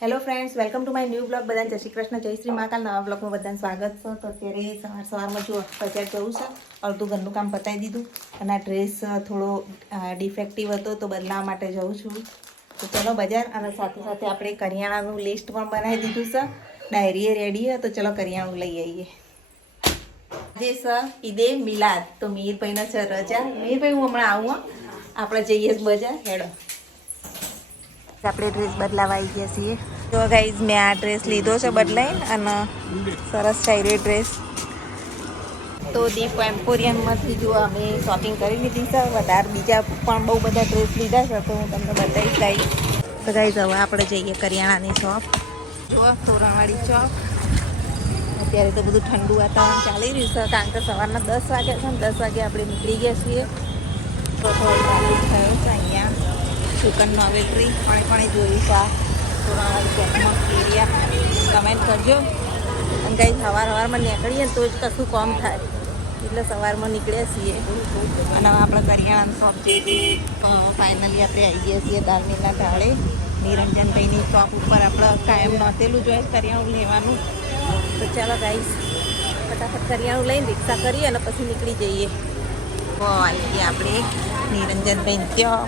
Hello friends, welcome to my new blog. બધાને જય શ્રી કૃષ્ણ, જય શ્રી મહાકાલ. નવા બ્લોગમાં બધાને સ્વાગત છે. તો અત્યારે સવારમાં જો બજાર જવું છે, અડધું ઘરનું કામ પતાવી દીધું અને આ ડ્રેસ થોડો ડિફેક્ટિવ હતો તો બદલાવા માટે જઉં છું. તો ચલો બજાર, અને સાથે સાથે આપણે કરિયાણાનું લિસ્ટ પણ બનાવી દીધું છે, ડાયરીએ રેડી છે. તો ચલો કરિયાણું લઈ આવીએ. આજે છે ઈદે મિલાદ, તો મીરભાઈનો છે રજા. મીરભાઈ, હું હમણાં આવું, આપણે જઈએ બજાર, હેડો. આપણે ડ્રેસ બદલાવા આવી ગયા છીએ. તો ગાઈઝ, મેં આ ડ્રેસ લીધો છે બદલાઈ, અને સરસ છે ડ્રેસ. તો દીપ એમ્પોરિયમમાંથી જો અમે શોપિંગ કરી લીધી છે. વધારે બીજા પણ બહુ બધા ડ્રેસ લીધા છે, તો હું તમને બતાવીશ ગાઈઝ. તો ગાઈઝ, હવે આપણે જઈએ કરિયાણાની શોપ. જો તોરણવાળી શોપ. અત્યારે તો બધું ઠંડુ વાતાવરણ ચાલી રહ્યું છે, કારણ કે સવારના 10 વાગ્યા છે ને 10 વાગે આપણે નીકળી ગયા છીએ. તો થોડો ચાલુ થયો છે અહીંયા ચિકન નોવેલ્ટ્રી. પણ જોયું છે આ તોરણવાળી શોપમાં એરિયા. કમેન્ટ કરજો. અને કંઈ સવારમાં નીકળીએ તો જ કશું કામ થાય, એટલે સવારમાં નીકળ્યા છીએ. અને હવે આપણે કરિયાણાની શોપ જઈએ. ફાઇનલી આપણે આવી ગયા છીએ દાલમીના ઢાળે. નિરંજનભાઈની શોપ ઉપર આપણે કાયમ નોંધેલું જોઈએ કરિયાણું લેવાનું. તો ચાલો ગાઈસ, ફટાફટ કરિયાણું લઈને રિક્ષા કરીએ અને પછી નીકળી જઈએ. તો આવી ગયા આપણે નિરંજનભાઈ ત્યાં.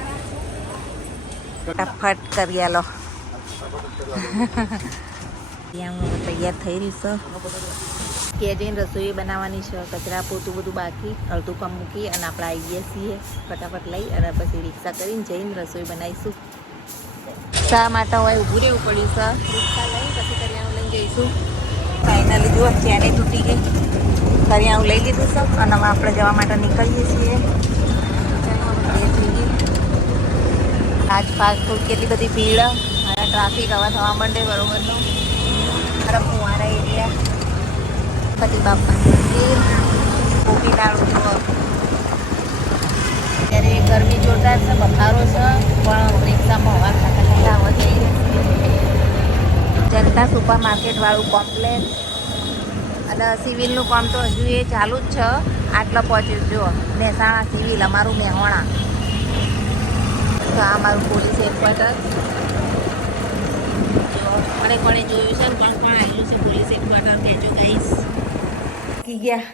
ફટાફટ કરી આલો. તૈયાર થઈ રહી છે. ત્યાં જઈને રસોઈ બનાવવાની છે. કચરા પોતું બધું બાકી, અડધું કામ મૂકી અને આપણે આવી ગયા છીએ. ફટાફટ લઈ અને પછી રિક્ષા કરીને જઈને રસોઈ બનાવીશું. શા માટે હોય ઊભું રહેવું પડ્યું છે. રિક્ષા લઈને પછી કરિયાણું લઈને જઈશું. ફાઇનલી જુઓ, ચેને તૂટી ગઈ. કરિયાણું લઈ લીધું છે અને હવે આપણે જવા માટે નીકળીએ છીએ. આજ ફાસ્ટ ફૂડ કેટલી બધી ભીડ, અને ટ્રાફિક હવે થવા માંડે બરોબરનું. મારા ફુવારા એરિયા, પતિ બાપા મંદિર, ગોપીનાળું જુઓ. અત્યારે ગરમી જોરદાર છે, બફારો છે, પણ રિક્ષામાં હવા ખાતા ખાતા આવવા જઈ રહી. જનતા સુપર માર્કેટવાળું કોમ્પ્લેક્સ, અને સિવિલનું કામ તો હજુ એ ચાલુ જ છે. આટલા પહોંચ્યું જુઓ, મહેસાણા સિવિલ, અમારું મહેસાણા. આ મારું પોલીસ હેડક્વાર્ટર. કોણે કોણે જોયું છે, કોણ કોણ આવેલું છે પોલીસ હેડક્વાર્ટર, કહેજો ગાઈસ. કી ગયા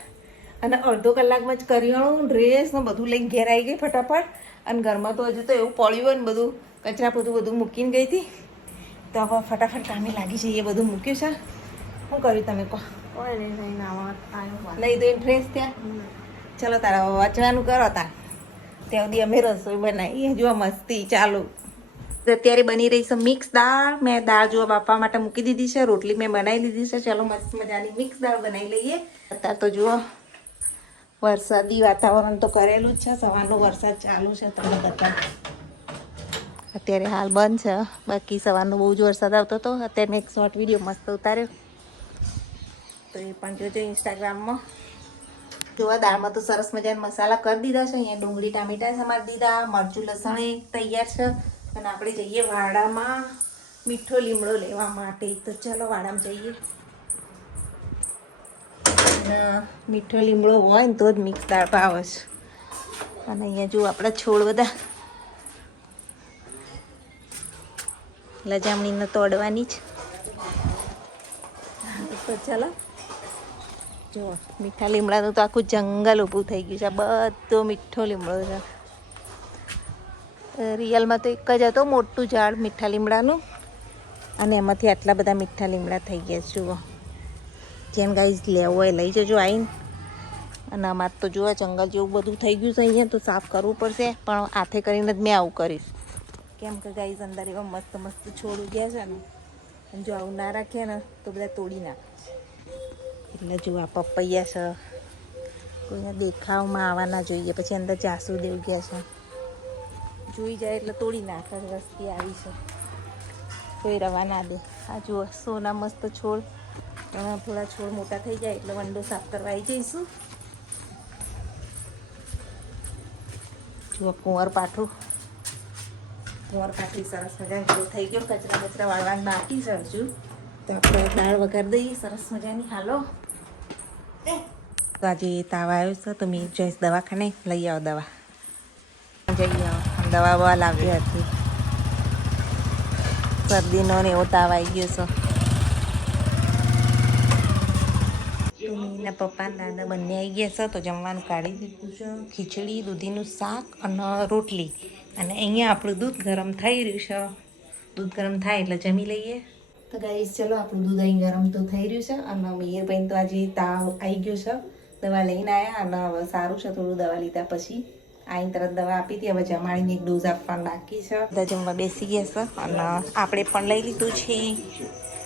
અને અડધો કલાકમાં જ કરિયાણું, ડ્રેસ ને બધું લઈને ઘેર આવી ગઈ ફટાફટ. અને ઘરમાં તો હજુ તો એવું પડ્યું હોય ને, બધું કચરા બધું મૂકીને ગઈ હતી. તો હવે ફટાફટ કામે લાગી છે. એ બધું મૂક્યું છે. શું કર્યું તમે કહો? લઈ દો ડ્રેસ ત્યાં. ચલો તારા વાંચવાનું કરો તાર. ત્યાં સુધી અમે રસોઈ બનાવીએ. જો મસ્તી ચાલુ. અત્યારે બની રહી છે મિક્સ દાળ. મેં દાળ જો બાપા માટે મૂકી દીધી છે. રોટલી મેં બનાવી દીધી છે. ચાલો મસ્ત મજાની મિક્સ દાળ બનાવી લઈએ. અત્યારે તો જુઓ વરસાદી વાતાવરણ તો કરેલું જ છે. સવારનો વરસાદ ચાલુ છે. તમને બતાવ. અત્યારે હાલ બંધ છે, બાકી સવારનો બહુ જ વરસાદ આવતો હતો. અત્યારે મેં એક શોર્ટ વિડીયો મસ્ત ઉતાર્યો, તો એ પણ જોજો ઇન્સ્ટાગ્રામમાં. જોવા દાળમાં તો સરસ મજાના મસાલા કરી દીધા છે. અહીંયા ડુંગળી ટામેટા સમારી દીધા, મરચું લસણ એ તૈયાર છે. અને આપણે જઈએ વાડામાં મીઠો લીમડો લેવા માટે. તો ચાલો વાડામાં જઈએ. મીઠો લીમડો હોય ને તો જ મિક્સ દાળ ભાવે છે. અને અહીંયા જો આપણા છોડ બધા લજામણીને તોડવાની જ. તો ચાલો જો મીઠા લીમડાનું તો આખું જંગલ ઊભું થઈ ગયું છે. બધો મીઠો લીમડો છે. રિયલમાં તો એક જ હતો મોટું ઝાડ મીઠા લીમડાનું, અને એમાંથી આટલા બધા મીઠા લીમડા થઈ ગયા. જુઓ, જેમ ગાઈઝ લેવો હોય લઈ જજો આવીને. અને અમારે તો જુઓ જંગલ જેવું બધું થઈ ગયું છે. અહીંયા તો સાફ કરવું પડશે, પણ હાથે કરીને જ મેં આવું કરીશ. કેમ કે ગાઈઝ અંદર એવા મસ્ત મસ્ત છોડ ઉગ્યા છે ને, અને જો આવું ના રાખીએ ને તો બધા તોડી નાખે. એટલે જો આ પપૈયા છે, કોઈને દેખાવમાં આવવા ના જોઈએ. પછી અંદર જાસૂદ દેવ ગયા છે, જોઈ જાય એટલે તોડી નાખે. વસ્તી આવી છે, કોઈ રવા ના દે. આ જુઓ સોના મસ્ત છોડ. થોડા છોડ મોટા થઈ જાય એટલે વંડો સાફ કરવા આવી જઈશું. જુઓ કુંવર પાઠું, કુંવર પાઠી સરસ મજાની ગ્રો થઈ ગયો. કચરા વાળવાનું બાકી છે હજુ. તો આપણે દાળ વઘાર દઈએ સરસ મજાની. હાલો, તો આજે તાવ આવ્યો છે, તો મેં જઈશ દવાખાને. લઈ આવો દવા, જઈ આવો. દવા લાવી હતી. શરદીનો ને એવો તાવ આવી ગયો છે. એના પપ્પા ને દાદા બંને આવી ગયા છે તો જમવાનું કાઢી દીધું છે. ખીચડી, દૂધીનું શાક અને રોટલી. અને અહીંયા આપણું દૂધ ગરમ થઈ રહ્યું છે. દૂધ ગરમ થાય એટલે જમી લઈએ. તો ગાઈસ ચલો આપણું દૂધ અહીં ગરમ તો થઈ રહ્યું છે. અને મિહિરભાઈ તો આજે તાવ આવી ગયો છે. દવા લઈને આવ્યા અને હવે સારું છે. થોડું દવા લીધા પછી આઈને તરત દવા આપી હતી. હવે જમાડીને એક ડોઝ આપવાનું બાકી છે. બધા જમવા બેસી ગયા છે અને આપણે પણ લઈ લીધું છે.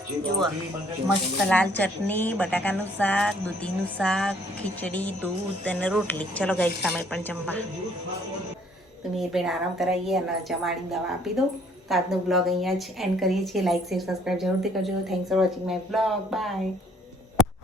જુઓ મસ્ત લાલ ચટણી, બટાકાનું શાક, દૂધીનું શાક, ખીચડી, દૂધ અને રોટલી. ચલો ગાઈસ તમે પણ જમવા. તો મિહિરભાઈને આરામ કરાવીએ અને જમાડીને દવા આપી દઉં. તો આજનો બ્લોગ અહીંયા જ એન્ડ કરીએ છીએ. લાઈક, શેર, સબસ્ક્રાઈબ જરૂરથી કરજો. Thanks for watching my blog. By.